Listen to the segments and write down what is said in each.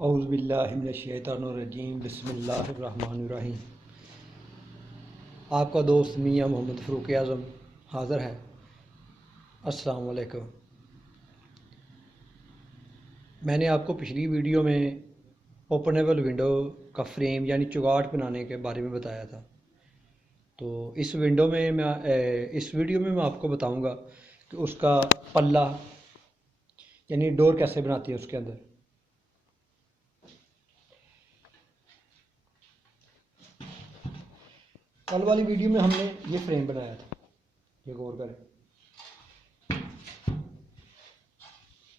औज़ुबिल्लाहिमिनश्शैतानिर्रजीम बिस्मिल्लाहिर्रहमानिर्रहीम। आपका दोस्त मियाँ मोहम्मद फ़ारूक आज़म हाज़िर है। अस्सलाम वालेकुम। मैंने आपको पिछली वीडियो में ओपनेबल विंडो का फ्रेम यानी चुगाट बनाने के बारे में बताया था। तो इस वीडियो में मैं आपको बताऊंगा कि उसका पल्ला यानी डोर कैसे बनाती है उसके अंदर। कल वाली वीडियो में हमने ये फ्रेम बनाया था, ये गौर करें,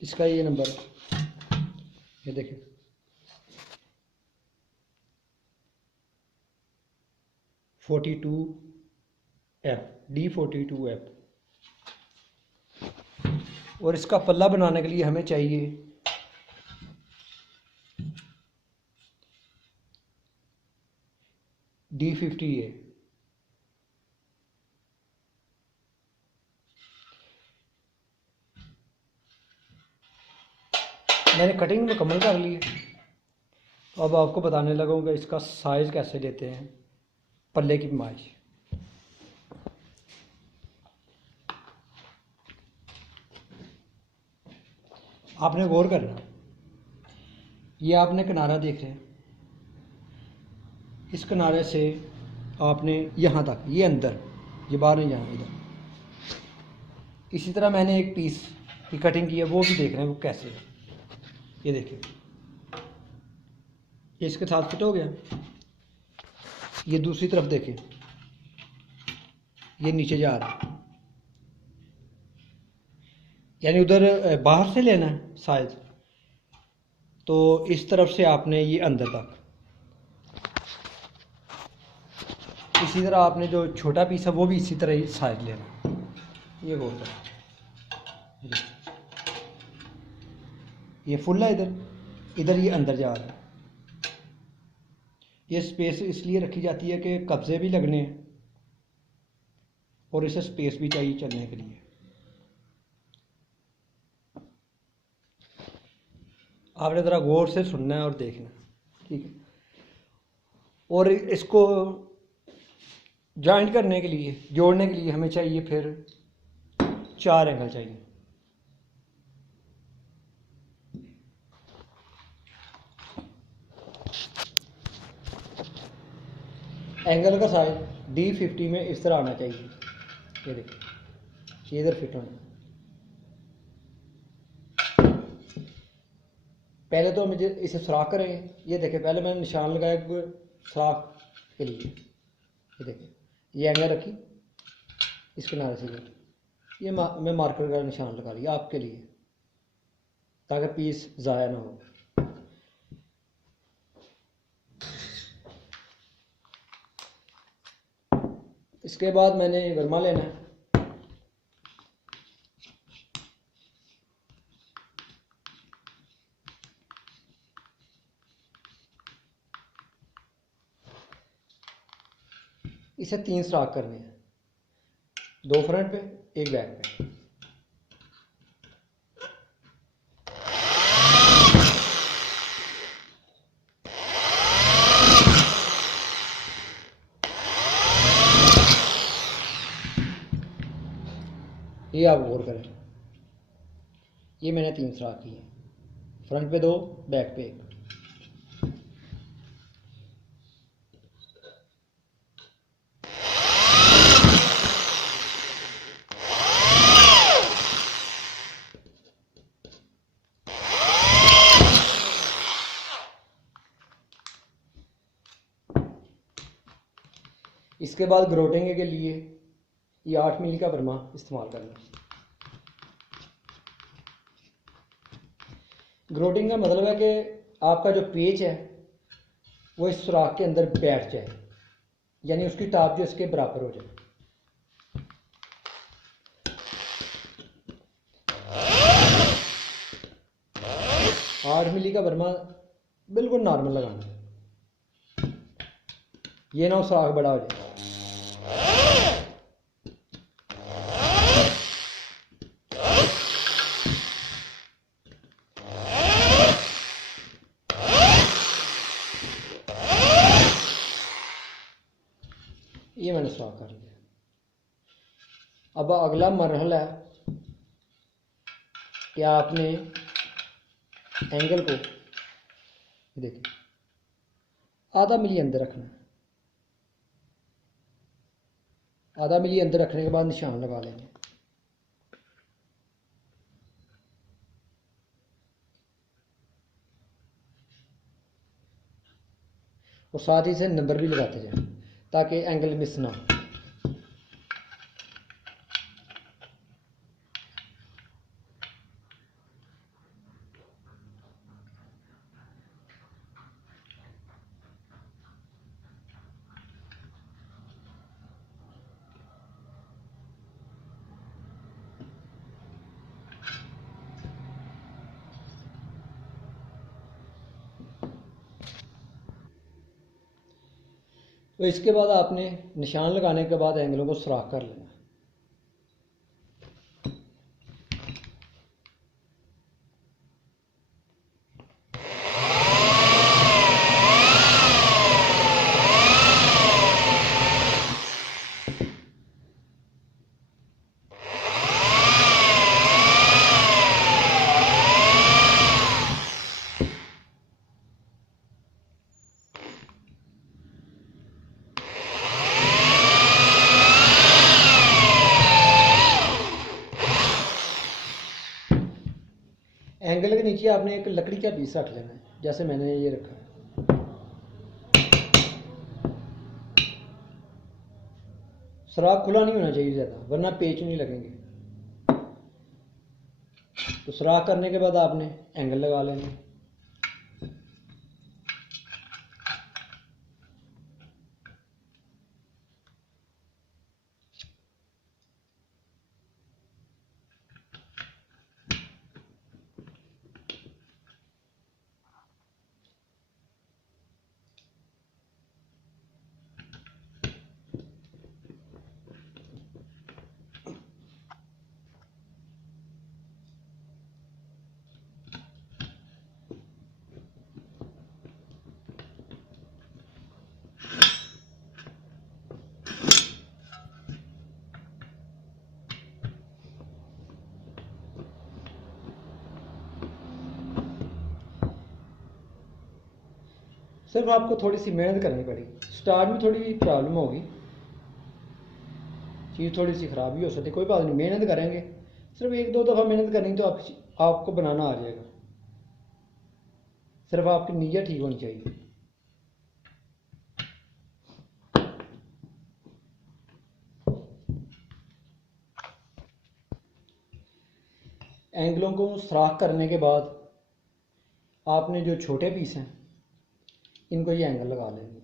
इसका ये नंबर ये देखें, D42F और इसका पल्ला बनाने के लिए हमें चाहिए D50A। मैंने कटिंग मुकम्मल कर ली है। तो अब आपको बताने लगूंगा इसका साइज़ कैसे लेते हैं, पल्ले की पैमाइश। आपने गौर करना, ये आपने किनारा देख रहे हैं, इस किनारे से आपने यहाँ तक, ये अंदर, ये बाहर नहीं जाना इधर। इसी तरह मैंने एक पीस की कटिंग की है, वो भी देख रहे हैं वो कैसे है। ये देखिए, ये इसके साथ फिट हो गया। ये दूसरी तरफ देखें, ये नीचे जा रहा है, यानी उधर बाहर से लेना है साइज। तो इस तरफ से आपने ये अंदर तक, इसी तरह आपने जो छोटा पीस है वो भी इसी तरह ही साइज लेना। ये बहुत है, ये फुल है, इधर इधर ये अंदर जा रहा है। ये स्पेस इसलिए रखी जाती है कि कब्जे भी लगने हैं और इसे स्पेस भी चाहिए चलने के लिए। आपने ज़रा गौर से सुनना है और देखना, ठीक है। और इसको जॉइंट करने के लिए, जोड़ने के लिए हमें चाहिए फिर 4 एंगल चाहिए। एंगल का साइज D50 में इस तरह आना चाहिए। ये देखिए, ये इधर फिट होना। पहले तो मुझे इसे सुराख करेंगे। ये देखें, पहले मैंने निशान लगाया सुराख के लिए। ये देखें, ये एंगल रखी इस किनारे से, ये मैं मार्कर का निशान लगा लिया आपके लिए, ताकि पीस ज़ाया ना हो। इसके बाद मैंने वर्मा लेना है। इसे 3 सुराख करने हैं, 2 फ्रंट पे, 1 बैक पे। ये आप गौर करें, ये मैंने 3 सुराख किए, फ्रंट पे 2, बैक पे 1। इसके बाद ग्रोटिंग के लिए ये 8 मिली का बर्मा इस्तेमाल करना। ग्रोटिंग का मतलब है कि आपका जो पेच है वो इस सुराख के अंदर बैठ जाए, यानी उसकी टाप जो इसके बराबर हो जाए। 8 मिली का बर्मा बिल्कुल नॉर्मल लगाना है, ये ना सुराख बड़ा हो जाए। ये मैंने सुराख कर लिया। अब अगला मरहला है कि आपने एंगल को देखिए आधा मिली अंदर रखना है। आधा मिली अंदर रखने के बाद निशान लगा लेंगे। और साथ ही से नंबर भी लगाते जाएं ताकि एंगल मिस ना हो। तो इसके बाद आपने निशान लगाने के बाद एंगलों को सुराख कर लेना। एंगल के नीचे आपने एक लकड़ी का पीस रख लेना है, जैसे मैंने ये रखा है। सुराख खुला नहीं होना चाहिए ज़्यादा, वरना पेच नहीं लगेंगे। तो सुराख करने के बाद आपने एंगल लगा लेना। सिर्फ आपको थोड़ी सी मेहनत करनी पड़ेगी। स्टार्ट में थोड़ी प्रॉब्लम होगी, चीज़ थोड़ी सी ख़राब भी हो सकती है, कोई बात नहीं, मेहनत करेंगे। सिर्फ एक दो दफ़ा मेहनत करनी तो आपको बनाना आ जाएगा। सिर्फ आपकी नीयत ठीक होनी चाहिए। एंगलों को सुराख करने के बाद आपने जो छोटे पीस हैं इनको ये एंगल लगा लेंगे।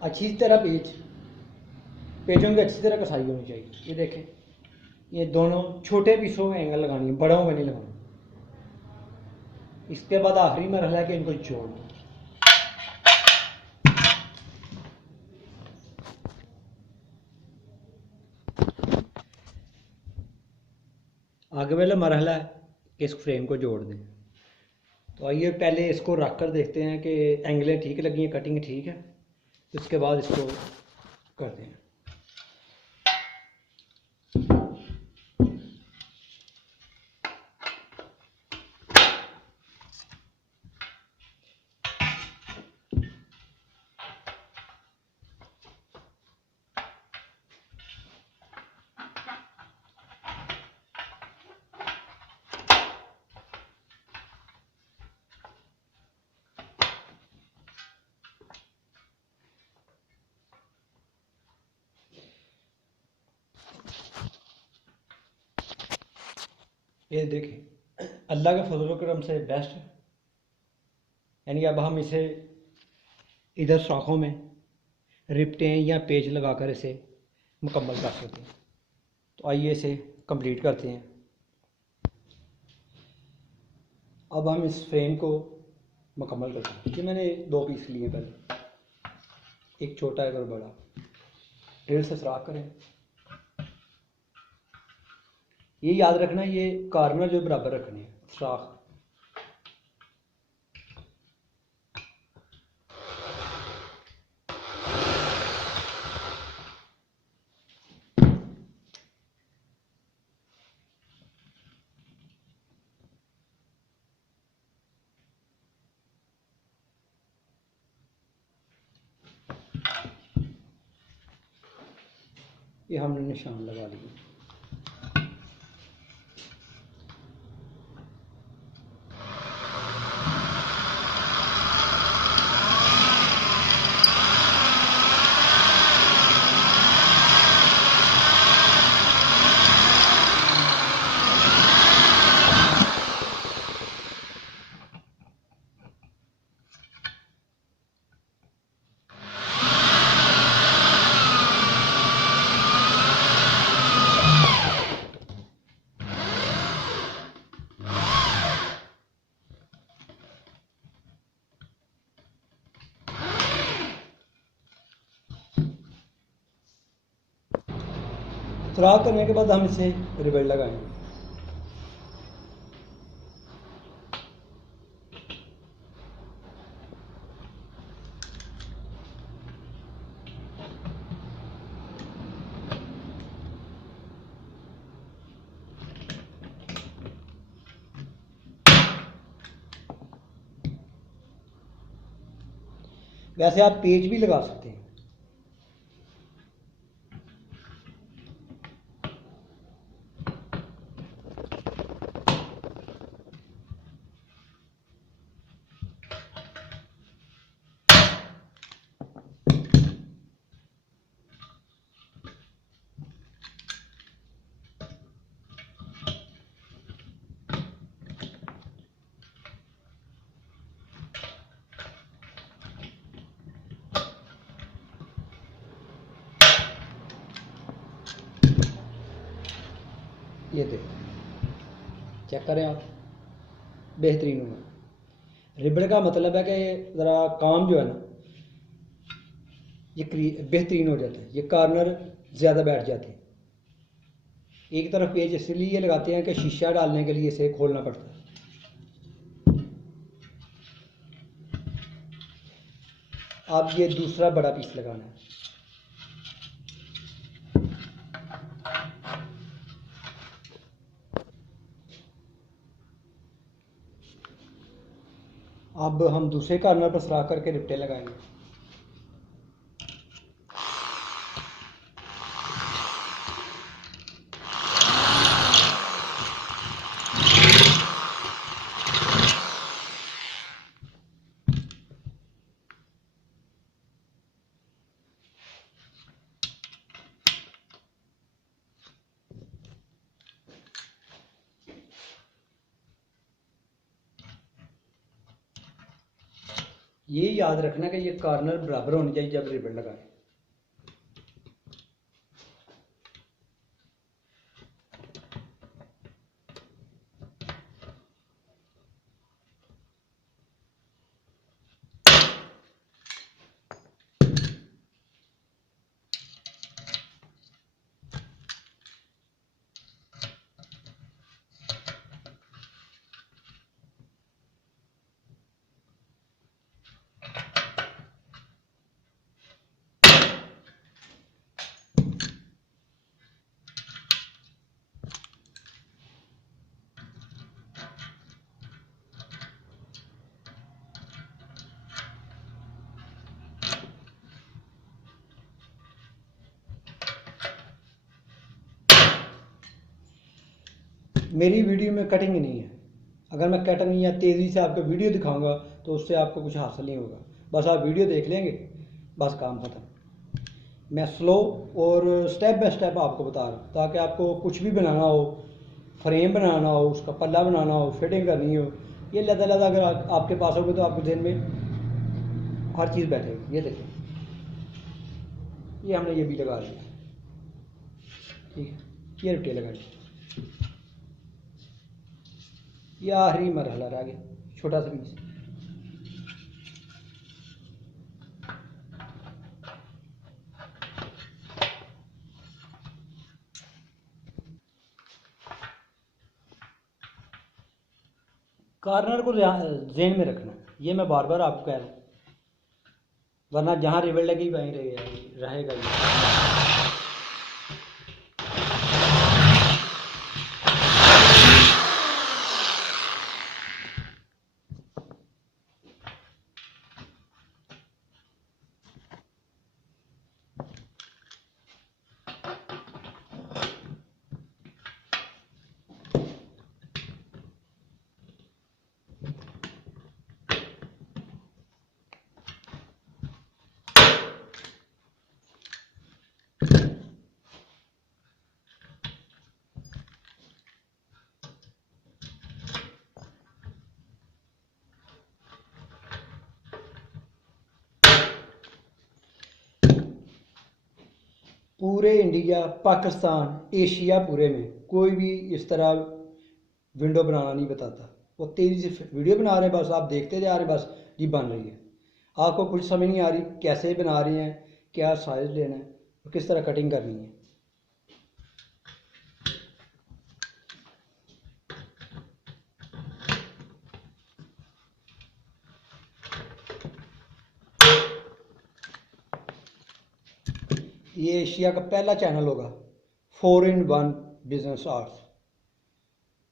अच्छी तरह पेचों की अच्छी तरह कसाई होनी चाहिए। ये देखें, ये दोनों छोटे पीसों में एंगल लगानी है, बड़ों में नहीं लगाना। इसके बाद आखिरी मरहला है कि इनको जोड़ दो। आगे वाला मरहला है कि इस फ्रेम को जोड़ दें। तो आइए पहले इसको रख कर देखते हैं कि एंगलें ठीक लगी हैं, कटिंग ठीक है, तो उसके बाद इसको करते हैं। ये देखिए अल्लाह के फजल करम से बेस्ट है। यानी अब हम इसे इधर शाखों में रिपटें या पेच लगाकर इसे मुकम्मल कर सकते हैं। तो आइए इसे कंप्लीट करते हैं। अब हम इस फ्रेम को मुकम्मल करते हैं। कि मैंने 2 पीस लिए पहले, एक छोटा एक और बड़ा। ड्रिल से सुराख करें। ये याद रखना, ये कॉर्नर जो बराबर रखने हैं सुराख। ये हमने निशान लगा लिए। सुराख करने के बाद हम इसे रिबन लगाएंगे। वैसे आप पेच भी लगा सकते हैं। ये देखो, चेक करें आप, बेहतरीन होगा। रिबन का मतलब है कि ज़रा काम जो है ना, ये बेहतरीन हो जाता है। ये कॉर्नर ज़्यादा बैठ जाते हैं। एक तरफ पेज इसलिए लगाते हैं कि शीशा डालने के लिए इसे खोलना पड़ता है। अब ये दूसरा बड़ा पीस लगाना है। अब हम दूसरे कॉर्नर पर सुराख करके रिपटे लगाएंगे। ये याद रखना कि ये कॉर्नर बराबर होने चाहिए जब रिबन लगाएं। मेरी वीडियो में कटिंग ही नहीं है। अगर मैं कटिंग या तेज़ी से आपको वीडियो दिखाऊंगा तो उससे आपको कुछ हासिल नहीं होगा। बस आप वीडियो देख लेंगे, बस काम खत्म। मैं स्लो और स्टेप बाय स्टेप आपको बता रहा हूँ, ताकि आपको कुछ भी बनाना हो, फ्रेम बनाना हो, उसका पल्ला बनाना हो, फिटिंग करनी हो, ये लदा अगर आपके पास होगी तो आपके दिन में हर चीज़ बैठेगी। ये देखिए, ये हमने ये भी लगा लिया, ठीक है, ये रुपये लगा लिया। ये आखिरी मरहला रह गया, छोटा सा पीस। कॉर्नर को ज़हन में रखना है, ये मैं बार बार आपको कह रहा हूँ, वरना जहाँ रिबन लगी वहीं रहेगा ये। पूरे इंडिया, पाकिस्तान, एशिया पूरे में कोई भी इस तरह विंडो बनाना नहीं बताता। वो तेज़ी से वीडियो बना रहे हैं, बस आप देखते जा रहे हैं, बस जी बन रही है। आपको कुछ समझ नहीं आ रही कैसे बना रहे हैं, क्या साइज़ लेना है और किस तरह कटिंग करनी है। ये एशिया का पहला चैनल होगा 4 in 1 बिजनेस आर्ट्स।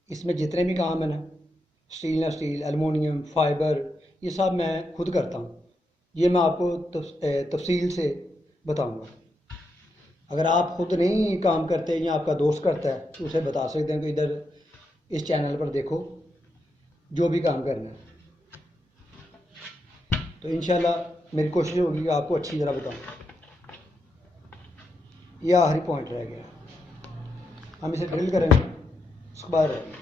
इसमें जितने भी काम है ना, स्टील ना स्टील, एलुमिनियम, फाइबर, ये सब मैं खुद करता हूँ। ये मैं आपको तफसील से बताऊँगा। अगर आप खुद नहीं काम करते या आपका दोस्त करता है तो उसे बता सकते हैं कि इधर इस चैनल पर देखो, जो भी काम करना है। तो इंशाल्लाह मेरी कोशिश होगी कि आपको अच्छी तरह बताऊँ। ये आखिरी पॉइंट रह गया, हम इसे ड्रिल करेंगे, उसके बाद रहेंगे।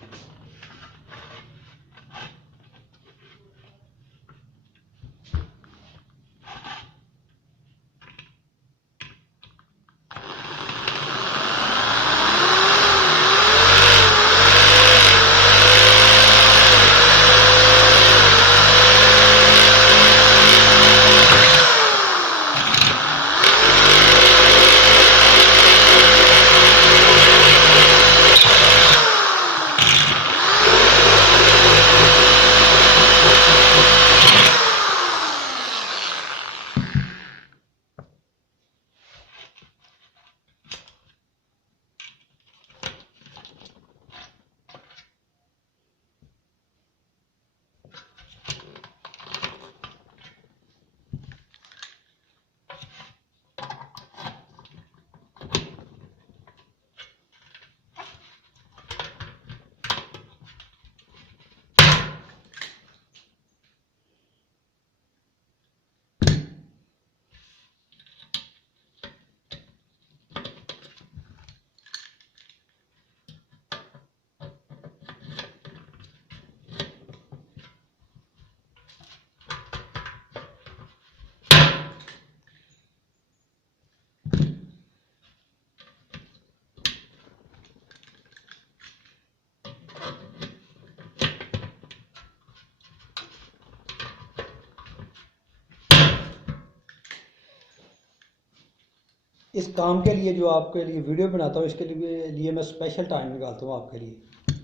इस काम के लिए जो आपके लिए वीडियो बनाता हूँ, इसके लिए मैं स्पेशल टाइम निकालता हूँ आपके लिए,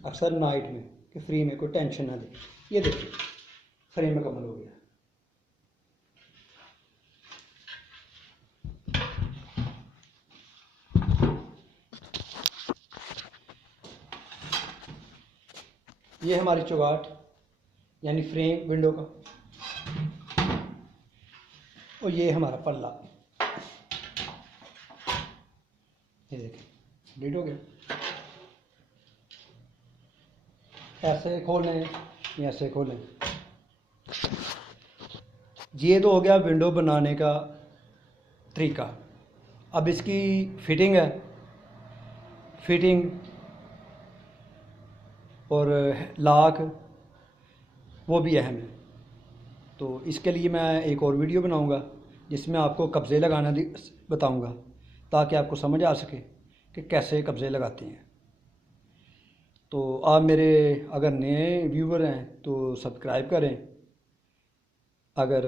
अक्सर नाइट में, कि फ्री में, कोई टेंशन ना दे। ये देखिए, फ्रेम मुकम्मल हो गया। ये हमारी चौगाट यानी फ्रेम विंडो का, और ये हमारा पल्ला। ये देखिए, कंप्लीट हो गया। ऐसे खोलें या ऐसे खोलें। ये तो हो गया विंडो बनाने का तरीका। अब इसकी फिटिंग है, फिटिंग और लॉक वो भी अहम है। तो इसके लिए मैं एक और वीडियो बनाऊंगा जिसमें आपको कब्ज़े लगाना बताऊंगा, ताकि आपको समझ आ सके कि कैसे कब्ज़े लगाते हैं। तो आप मेरे अगर नए व्यूवर हैं तो सब्सक्राइब करें, अगर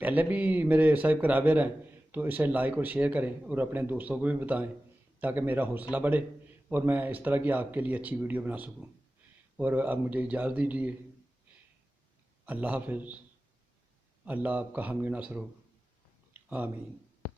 पहले भी मेरे सब्सक्राइबर हैं तो इसे लाइक और शेयर करें और अपने दोस्तों को भी बताएं, ताकि मेरा हौसला बढ़े और मैं इस तरह की आपके लिए अच्छी वीडियो बना सकूं। और अब मुझे इजाज़त दीजिए। अल्लाह हाफिज़। अल्लाह आपका हामी नासर हो। आमीन।